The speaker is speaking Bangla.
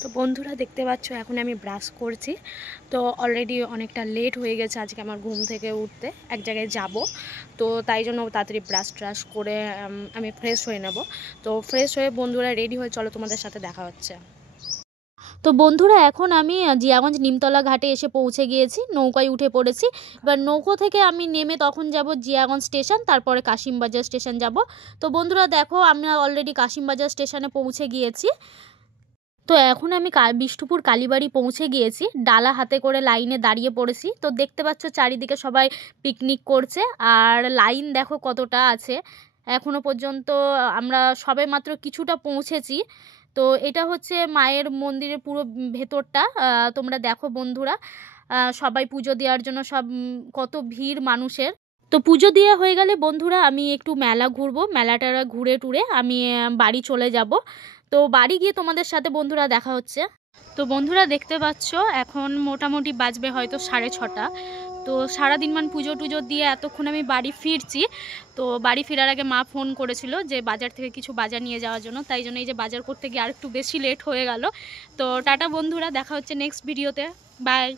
তো বন্ধুরা দেখতে পাচ্ছ এখন আমি ব্রাশ করছি। তো অলরেডি অনেকটা লেট হয়ে গেছে আজকে আমার ঘুম থেকে উঠতে, এক জায়গায় যাব। তো তাই জন্য তাড়াতাড়ি ব্রাশ ট্রাশ করে আমি ফ্রেশ হয়ে নেব। তো ফ্রেশ হয়ে বন্ধুরা রেডি হয়ে চলো তোমাদের সাথে দেখা হচ্ছে। তো বন্ধুরা এখন আমি জিয়াগঞ্জ নিমতলা ঘাটে এসে পৌঁছে গিয়েছি, নৌকায় উঠে পড়েছি। এবার নৌকো থেকে আমি নেমে তখন যাব জিয়াগঞ্জ স্টেশন, তারপরে কাশিমবাজার স্টেশন যাব। তো বন্ধুরা দেখো আমরা অলরেডি কাশিমবাজার স্টেশনে পৌঁছে গিয়েছি। তো এখন আমি বিষ্ণুপুর কালীবাড়ি পৌঁছে গিয়েছি, ডালা হাতে করে লাইনে দাঁড়িয়ে পড়েছি। তো দেখতে পাচ্ছ চারিদিকে সবাই পিকনিক করছে, আর লাইন দেখো কতটা আছে এখনো পর্যন্ত। আমরা সবে মাত্র কিছুটা পৌঁছেছি। তো এটা হচ্ছে মায়ের মন্দিরের পুরো ভেতরটা, তোমরা দেখো বন্ধুরা। সবাই পুজো দেওয়ার জন্য সব কত ভিড় মানুষের। তো পুজো দেওয়া হয়ে গেলে বন্ধুরা আমি একটু মেলা ঘুরবো, মেলাটা ঘুরে টুরে আমি বাড়ি চলে যাব। তো বাড়ি গিয়ে তোমাদের সাথে বন্ধুরা দেখা হচ্ছে। তো বন্ধুরা দেখতে পাচ্ছ এখন মোটামুটি বাজবে হয়তো 6:30। তো সারাদিন পুজো টুজো দিয়ে এতক্ষণ আমি বাড়ি ফিরছি। তো বাড়ি ফেরার আগে মা ফোন করেছিল যে বাজার থেকে কিছু বাজার নিয়ে যাওয়ার জন্য, তাই জন্য এই যে বাজার করতে গিয়ে আর একটু বেশি লেট হয়ে গেল। তো টাটা বন্ধুরা, দেখা হচ্ছে নেক্সট ভিডিওতে। বাই।